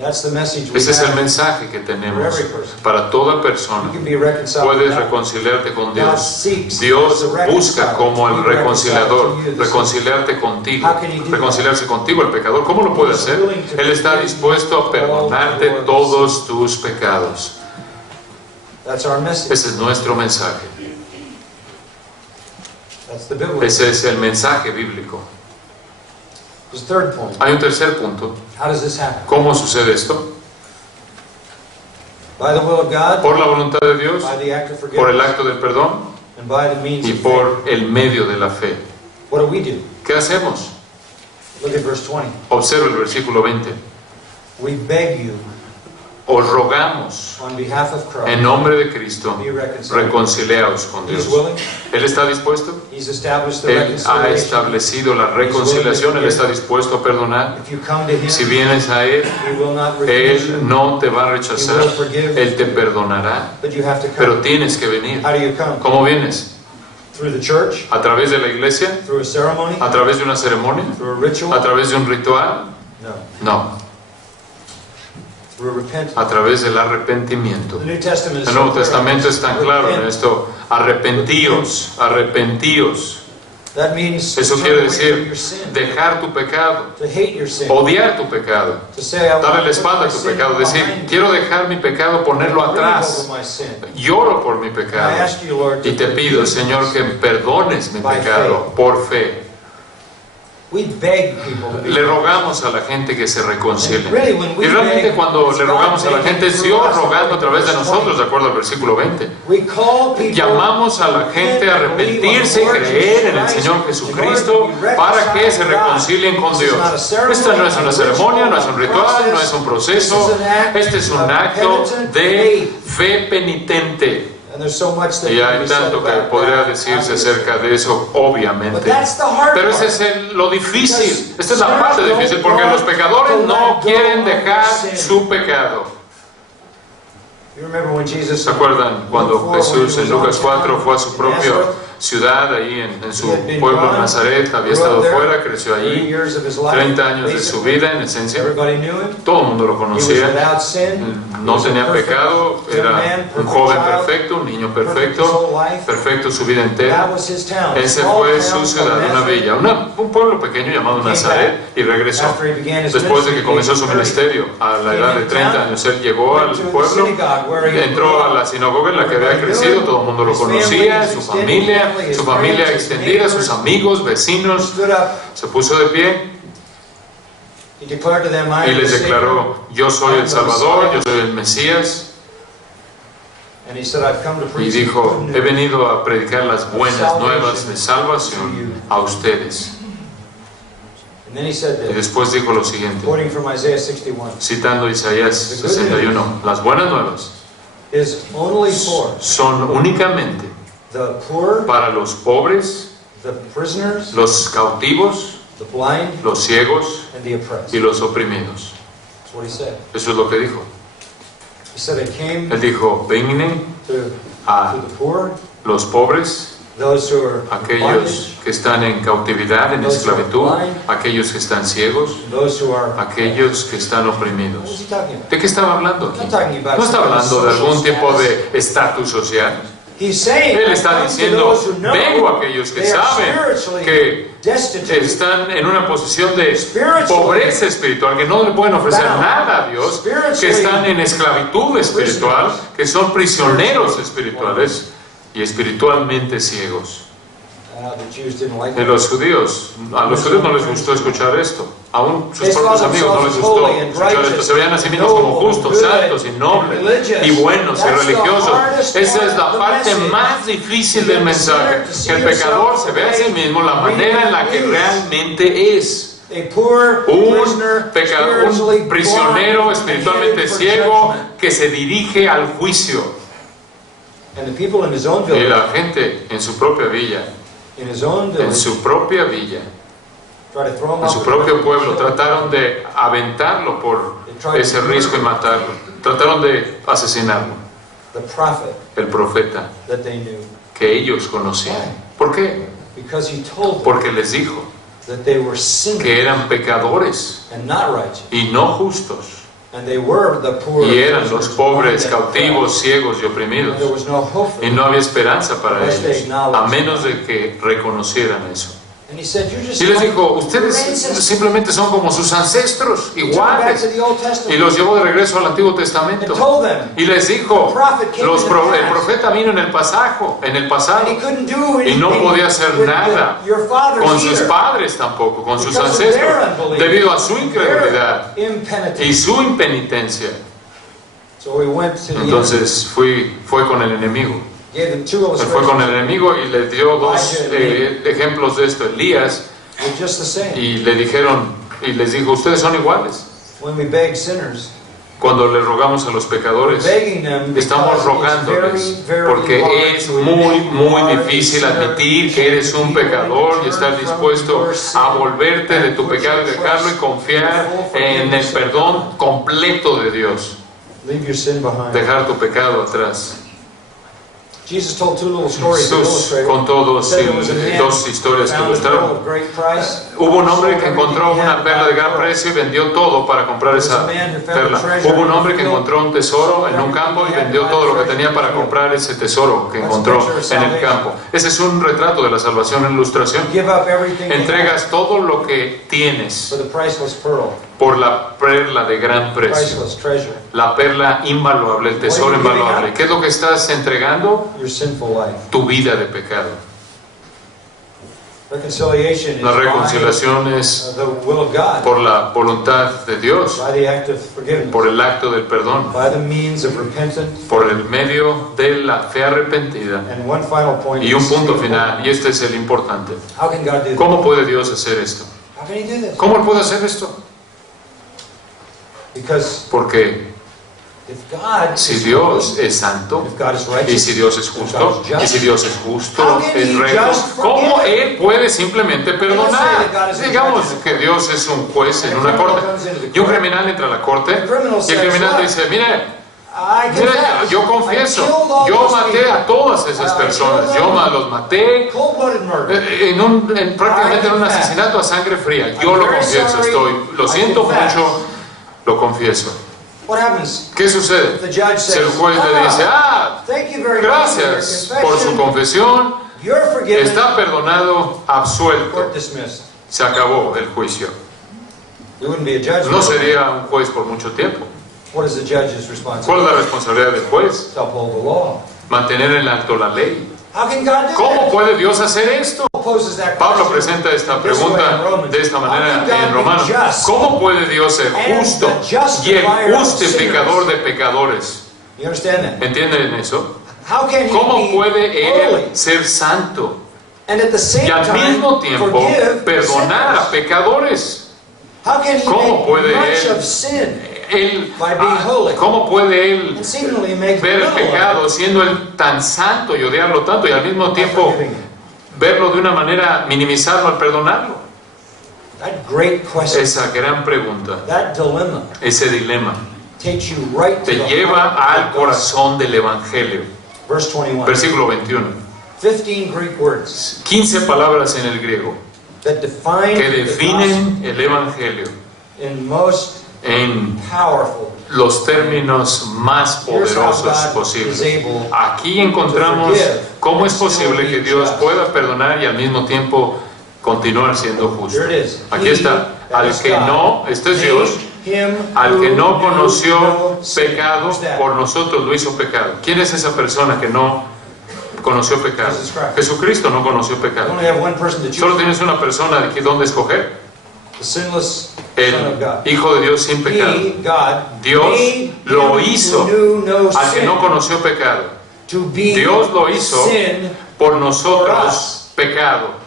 That's the message we Ese es el have. mensaje que tenemos para toda You persona. can be reconciled Puedes with God. reconciliarte con God Dios. seeks Dios as a busca reconciler como to el be reconciliador, reconciled to you. reconciliarte contigo, How can he do that? reconciliarse contigo, el pecador. ¿Cómo lo puede hacer? Él está dispuesto a perdonarte todos tus pecados. That's our message. Ese es nuestro mensaje. That's the biblical. Ese es el mensaje bíblico. There's a third point. Hay un tercer punto. How does this happen? ¿Cómo sucede esto? By the will of God, Por la voluntad de Dios, by the act of por el forgiveness, acto del perdón and by the means y of faith. por el medio de la fe. What do we do? ¿Qué hacemos? Look at verse 20. Observa el versículo 20. We beg you, Os rogamos on behalf of Christ, en nombre de Cristo, be reconciled. reconciliaos con He's Dios. willing. Él está dispuesto. He's established the Él ha reconciliation. establecido la reconciliación. Él está dispuesto a perdonar. If you come to Him, Si vienes a Él, He will not refuse Él you, no te va a rechazar. Él te perdonará. but you have to Pero come. tienes que venir. How do you come? ¿Cómo vienes? Through the church, ¿A través de la iglesia? through a ceremony, ¿A través de una ceremonia? through a ritual? ¿A través de un ritual? No, No, through repentance. a través del arrepentimiento. The New Testament is El so Nuevo clear on Testamento this. es tan claro en Repent. esto. Arrepentíos, arrepentíos. That means Eso to quiere turn away from decir your sin, dejar tu pecado, to hate your sin, odiar tu pecado, to say, I want darle to la put espalda my a tu sin pecado, decir, behind me. quiero dejar mi pecado, ponerlo I grieve atrás. over my sin. Lloro por mi I pecado ask you, Lord, y to te pido, forgive Señor, us. que perdones mi By pecado por fe. We beg people to be Le rogamos a la gente que se reconcilie. And really, when we Y realmente beg, cuando it's le rogamos a la God gente es begging Dios through us, rogando a través de verse nosotros, de acuerdo al versículo 20. We call people Llamamos a la gente a arrepentirse y creer en el Señor Jesucristo para que se reconcilien con Dios. Esta no es una ceremonia, no es un ritual, no es un proceso. Este es un acto de fe penitente. And there's so much that Y can hay be said tanto que about podría that, decirse obviously. acerca de eso, But obviamente. that's the hard Pero ese part. es lo difícil. Esta es la parte difícil porque los pecadores no quieren dejar su pecado. You remember when Jesus ¿Se acuerdan cuando Jesús en Lucas 4 fue a su propia ciudad, ahí en su pueblo Nazaret? Había estado fuera, creció allí, 30 años de su vida en esencia. Everybody knew him. Todo el mundo lo He was conocía. without sin. No tenía pecado, era un joven perfecto, un niño perfecto, perfecto su vida entera. That was his town. Ese Small fue town su called ciudad, una Nazareth. villa, un pueblo pequeño llamado Nazaret, y regresó. After he began his Después de que ministry, comenzó su 30, ministerio, a la edad de 30 años, él llegó al pueblo, entró a la sinagoga en la que había crecido, todo el mundo lo conocía, su familia extendida, sus amigos, vecinos, stood up. se puso de pie He declared to them, I y am the les Savior. declaró, yo soy el Salvador, yo soy el Mesías, And he said, I've come to y preach the dijo, good he news. venido a predicar las buenas nuevas de salvación a ustedes. And then he said Y this, después dijo lo siguiente, quoting from Isaiah 61, citando Isaías 61, las buenas nuevas is only for son únicamente the poor, para los pobres, the prisoners, los cautivos, the blind, los ciegos and the oppressed. y los oprimidos. That's what he said. Eso es lo que dijo. He said, I came Él dijo, vengan to a the poor, los pobres, those who are in aquellos bondage, que están en cautividad, en esclavitud, aquellos que están ciegos, and those who are... aquellos que están What was oprimidos. he talking about? ¿De qué estaba hablando aquí? Not talking about No está some kind of hablando de algún social tipo status. de estatus social. He's saying, Él I está come to diciendo, those who know vengo a aquellos que they are saben spiritually que destitute. están en una posición de pobreza espiritual, que no le pueden ofrecer nada a Dios, que están en esclavitud espiritual, que son prisioneros espirituales y espiritualmente ciegos. The Jews didn't like A it. los judíos no les gustó escuchar esto. Aún sus propios amigos no les gustó escuchar esto. Se veían a sí mismos como justos, santos y nobles y buenos y religiosos. Esa es la parte más difícil del mensaje. Que el pecador se ve a sí mismo la manera en la que realmente es. A poor Un pecador, spiritually un prisionero blind, espiritualmente headed for ciego judgment. que se dirige al juicio. And the people in his own Y village, la gente en su propia villa, in his own en village, su propia villa, try to throw him en off su the propio cliff. pueblo, trataron de aventarlo por ese riesgo y matarlo. Trataron de asesinarlo. The prophet El profeta that they knew. que ellos conocían. ¿Por qué? Because he told them, Porque les dijo, that they were sinners que eran pecadores and not righteous. y no justos. And they were the poor, Y eran los prisoners, pobres, blind and cautivos, oppressed. ciegos y And oprimidos. there was no hope for Y them. no había esperanza para Unless they ellos, acknowledged a menos de que reconocieran eso. And he said, "You're just Y les like dijo, your ustedes ancestors." simplemente son como sus ancestros, He turned back to iguales. the Old Y Testament los llevó de regreso al Antiguo and Testamento. told them, Y les dijo, el el profeta vino en el pasado, and he couldn't do y no anything podía hacer with nada your fathers con sus either, padres tampoco, con sus because of their ancestros, unbelief, debido a su incredulidad their y impenitence. su impenitencia. So we went to the enemy, Entonces fue con el enemigo. gave them two Él fue con el illustrations. enemigo y le dio dos ejemplos de esto. Elías, They're just the same. y le dijeron, y les dijo, ustedes son iguales. When we beg sinners, Cuando le rogamos a los pecadores, begging them estamos because rogándoles, it's very, very porque hard es to muy, admit muy you are a difícil sinner, admitir que eres un pecador y estar dispuesto a volverte de tu pecado y dejarlo y confiar en el perdón completo de Dios. leave your sin behind. Dejar tu pecado atrás. Jesus told two little stories to Jesús illustrate it. contó Said there was a man dos historias que found a pearl ilustraron. of great price. Hubo un hombre que Sold encontró everything he una had perla de to buy gran the pearl. precio y vendió todo para comprar esa perla. Hubo un hombre que encontró un tesoro en un campo y vendió todo lo que tenía para comprar ese tesoro que encontró en el campo. Ese es un retrato de la salvación en ilustración. Give up everything you Entregas todo lo que have tienes for the priceless pearl, por la perla de gran precio, priceless treasure, la perla invaluable, el tesoro invaluable. ¿Qué es lo que estás entregando? your sinful life. Tu vida de pecado. Reconciliation is La by reconciliación es the will of God, por la voluntad de Dios, by the act of forgiveness, por el acto del perdón, by the means of repentance. por el medio de la fe arrepentida. And one final point. Y un is punto final, y este es el importante. How can God do that? ¿Cómo puede Dios hacer esto? How can He do this? ¿Cómo Él puede hacer esto? Because Porque if God si is Dios holy, es santo, if God is y righteous, si Dios es justo, y si Dios es justo, es recto, ¿cómo Él puede simplemente perdonar? Digamos que Dios es un juez en una corte, y un criminal entra a la corte, y el criminal dice, mire, I mire, confess, yo I confieso, killed all yo those maté people. a todas esas personas, yo los maté Cold-blooded murder. prácticamente en un asesinato a sangre fría. Yo lo confieso, lo siento mucho, lo confieso. What happens? ¿Qué sucede? The judge Si el says, juez le dice, thank you very much gracias for your por su confession. confesión, You're forgiven. está perdonado, absuelto, Court dismissed. se acabó el juicio. You wouldn't be a judge. No sería un juez por mucho tiempo. What is the judge's ¿Cuál responsibility? es la responsabilidad del juez? To uphold the law. Mantener en alto la ley. How can God do ¿Cómo that? puede Dios hacer esto? Paul poses that Pablo question presenta esta this way in pregunta Romans. de esta manera How can God en Romanos. be just ¿Cómo puede Dios ser and justo the y el justifier of justificador de sinners? pecadores? You understand that? ¿Entienden eso? How can He ¿Cómo be puede holy Él ser santo and at the same y al time mismo tiempo forgive perdonar a sinners? pecadores? How can He ¿Cómo puede make much Él- of sin Él, by being holy ¿Cómo puede Él and seemingly make ver el little of it pecado siendo Él tan santo y odiarlo tanto y al mismo by tiempo forgiving it? verlo de una manera, minimizarlo al perdonarlo? That great question, Esa gran pregunta, that dilemma, ese dilema, takes you right to te the lleva heart al of the gospel. corazón del Evangelio. Verse 21. Versículo 21. 15 Greek words 15 palabras en el griego that define que the gospel definen el Evangelio in most en powerful. los términos más poderosos posibles. Aquí encontramos cómo es posible que Dios pueda perdonar y al mismo tiempo continuar siendo justo. Here it is. Aquí está. He, that Al is que God, no, este es Dios, made him al que who no knew conoció no sin. pecado, Who's that? por nosotros lo hizo pecado. ¿Quién es esa persona que no conoció pecado? Jesus Christ. Jesucristo no conoció You pecado. only have one person to Solo choose. tienes una persona de dónde escoger. The sinless Son of El God. Hijo de Dios sin pecado. He, God, Dios made lo him hizo who knew no al que sin no conoció pecado. to be Dios lo hizo sin. por nosotros pecado.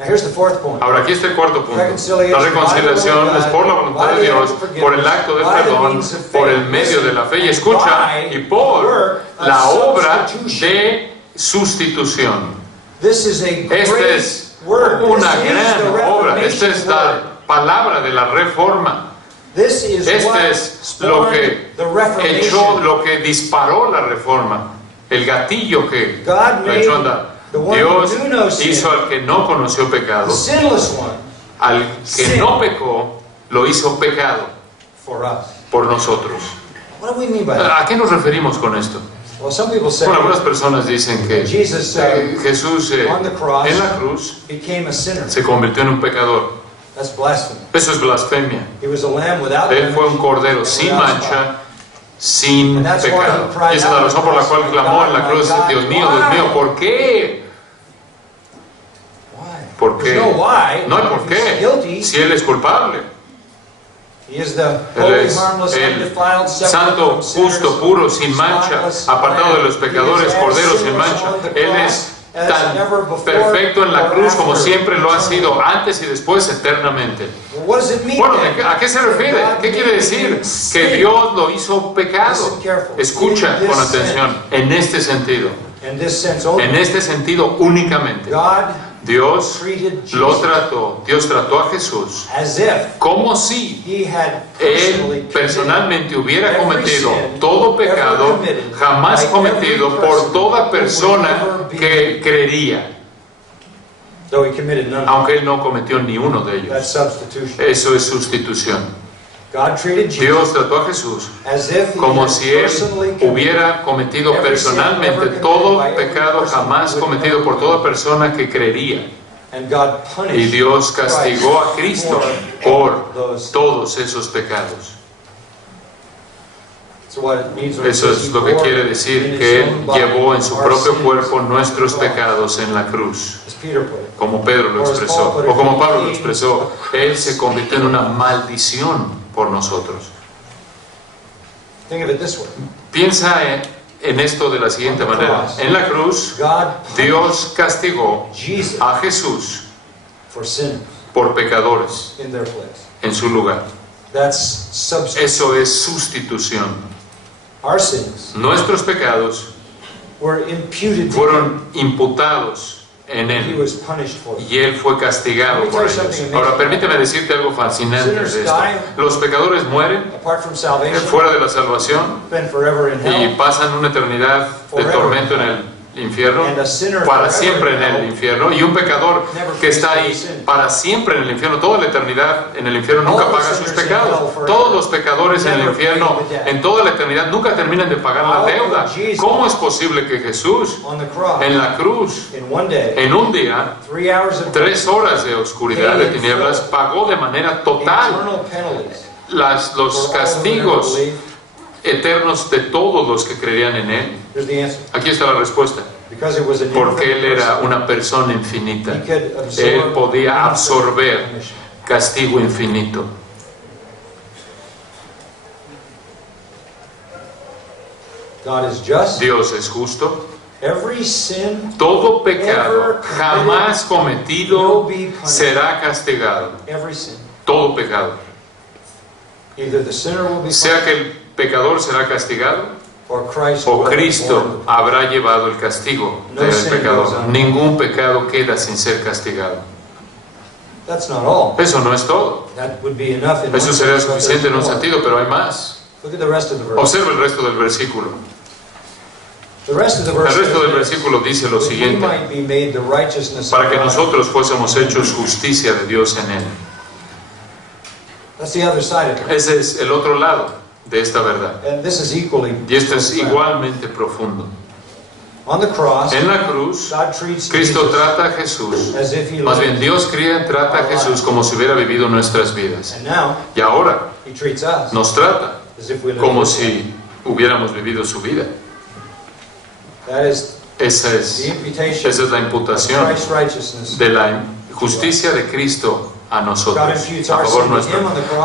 Now here's the fourth point. Ahora aquí está el cuarto punto. Reconciliation La reconciliación es por la voluntad de Dios, por el acto del perdón, por el medio de la fe. Y escucha, y por la obra de sustitución. This is a Esta great es word. una This is the gran obra. Reformation Esta es word. la palabra de la reforma. This is Este what es lo spawned que the echó, Reformation. lo que disparó la reforma. El gatillo que God lo echó a andar. the one Dios who knew no sin, hizo al que no conoció the pecado, sinless one, al que no pecó, lo hizo pecado for us. por nosotros. What do we mean by that? ¿A qué nos referimos con esto? Well, some people say Bueno, algunas personas dicen que Jesus Jesús on the cross en la cruz became a sinner. se convirtió en un pecador. That's blasphemy. Eso es blasfemia. He was a lamb without Él fue un blemish cordero and sin without mancha, sin And that's why pecado. he cried Y esa es la out razón por la on the cual cross, clamó en la "God, cruz, my God, Dios mío, ¿por qué? spot. Why? ¿Por qué? There's no why. No hay por If he's qué. guilty, Si Él es culpable. he is the Él holy, es harmless, el undefiled, separate santo, from sinners, justo, puro, sin mancha, spotless apartado de los lamb. pecadores, He is as cordero sin sinless mancha. on the Él cross es as tan never before perfecto en la or cruz como after. siempre lo ha sido, antes y después, eternamente. Well, what does it mean Bueno, then? ¿a qué se refiere? God ¿Qué quiere made decir? him Que sin. Dios lo hizo pecado. Listen carefully. Escucha In con this atención. En este sentido. In this sense only, En este sentido únicamente. God Dios treated Jesus lo trató. Dios trató a Jesús as if como si he had personally Él personalmente hubiera every cometido sin todo pecado ever committed jamás by cometido every por person toda who would persona ever be- que creería, though he committed none. aunque Él no cometió ni uno de That's ellos. substitution. Eso es sustitución. God treated Jesus Dios trató a Jesús as if he como had si Él personally committed hubiera cometido every sin personalmente ever todo committed by every pecado person jamás who would cometido ever por be. toda persona que creería. And God Y punished Dios castigó a Cristo por those. todos esos pecados. So what it means when it Eso says es he lo que bore quiere in decir, his que Él own body llevó en su our propio sins cuerpo on nuestros the cross. pecados en la cruz, As Peter put it. como Pedro lo Or as expresó, Paul put it, o como Pablo lo he expresó. Él se convirtió en una maldición por nosotros. Think of it this way. Piensa en esto de la siguiente manera. En la cruz, God Dios castigó Jesus a Jesús for sin por pecadores in their place. en su lugar. That's substitution. Eso es sustitución. Our sins Nuestros pecados were imputed to him. fueron imputados en He Él was punished for them. y Él fue castigado por ellos. Ahora, permíteme decirte algo fascinante de esto. Los pecadores mueren Apart from salvation, fuera de la salvación spend forever in y hell, pasan una eternidad de tormento en el infierno, and a sinner para forever siempre in en el hell. infierno, y un pecador que está ahí para siempre en el infierno, toda la eternidad en el infierno, nunca paga sus pecados. Todos los pecadores en el infierno, en toda la eternidad, nunca terminan de pagar la deuda. ¿Cómo es posible que Jesús, on the cross, en la cruz, in one day, en un día, 3 hours of 3 horas de oscuridad, de tinieblas, pagó de manera total eternal penalties los for all who never castigos believed? eternos de todos los que creían en Él? Here's the answer. Aquí está la respuesta. Because it was an Porque Él infinite era person, una persona infinita. he could absorb Él podía absorber punishment. castigo infinito. God is just. Dios es justo. Every sin, Todo pecado jamás cometido será castigado. every sin. Todo pecado. Either the sinner will be Sea punished, que el pecador será castigado or Christ o will have borne Cristo habrá llevado el castigo del pecador. Ningún pecado queda sin ser castigado. the- That's not all. Eso no es todo. That would be enough in Eso one sería sense, but suficiente en un there's more. sentido, pero hay más. Look at the rest of the verse. Observa el resto del versículo. The rest of the El verse resto del says, versículo dice lo "That we siguiente: might be made the righteousness para of que God." nosotros fuésemos hechos justicia de Dios en Él. That's the other side of it. Ese es el otro lado de esta verdad. And this is equally Y esto es profound. igualmente profundo. On the cross, En la cruz, God treats Cristo Jesus trata a Jesús. as if he Más lived. bien, Dios trata a Jesús como si hubiera vivido nuestras vidas. And now, Y ahora he treats us nos trata as if we lived. como si hubiéramos vivido su vida. That is Esa the es imputation la of imputación Christ's righteousness. de la justicia de Cristo a nosotros, a favor nuestro.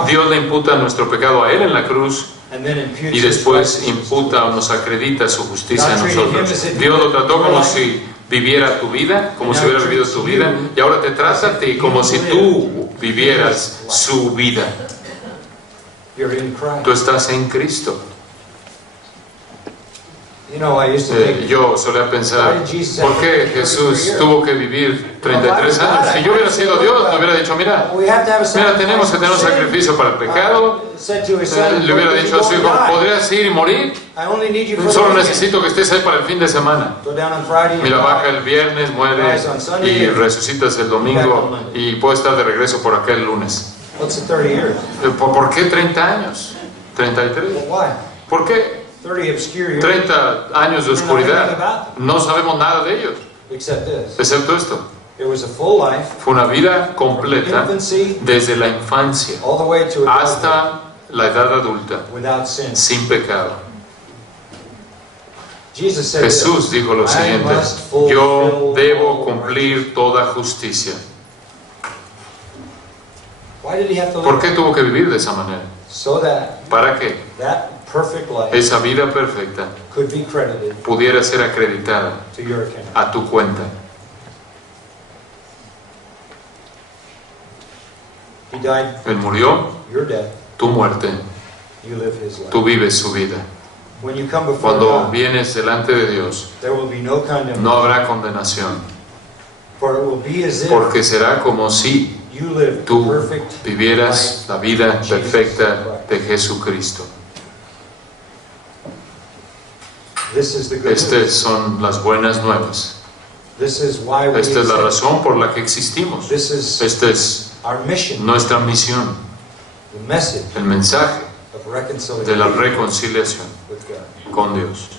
Dios le imputa nuestro pecado a Él en la cruz And then imputes y his después righteousness imputa to o us. nos acredita su justicia a nosotros. Dios lo trató como si viviera tu vida, como si hubiera vivido tu vida, y ahora te trata a ti como si tú vivieras su vida. You're in Christ. Tú estás en Cristo. You know, I used to think, Yo solía pensar, ¿por qué Jesús tuvo que vivir 33 años? Si yo hubiera sido Dios, me hubiera dicho, mira, tenemos que tener un sacrificio para el pecado. Le hubiera dicho a su hijo, ¿podrías ir y morir? Solo necesito que estés ahí para el fin de semana. Mira, baja el viernes, muere y resucitas el domingo y puedes estar de regreso por acá el lunes. ¿Por qué 30 años? ¿33? ¿Por qué? 30 años de oscuridad. No sabemos nada de ellos, excepto esto. Fue una vida completa desde la infancia hasta la edad adulta, sin pecado. Jesús dijo lo siguiente: yo debo cumplir toda justicia. ¿Por qué tuvo que vivir de esa manera? Para que esa vida perfecta pudiera ser acreditada a tu cuenta. Él murió, tu muerte, tú vives su vida. Cuando vienes delante de Dios, no habrá condenación, porque será como si tú vivieras la vida perfecta de Jesucristo. Estas son las buenas nuevas. Esta es la razón por la que existimos. Esta es nuestra misión, el mensaje de la reconciliación con Dios.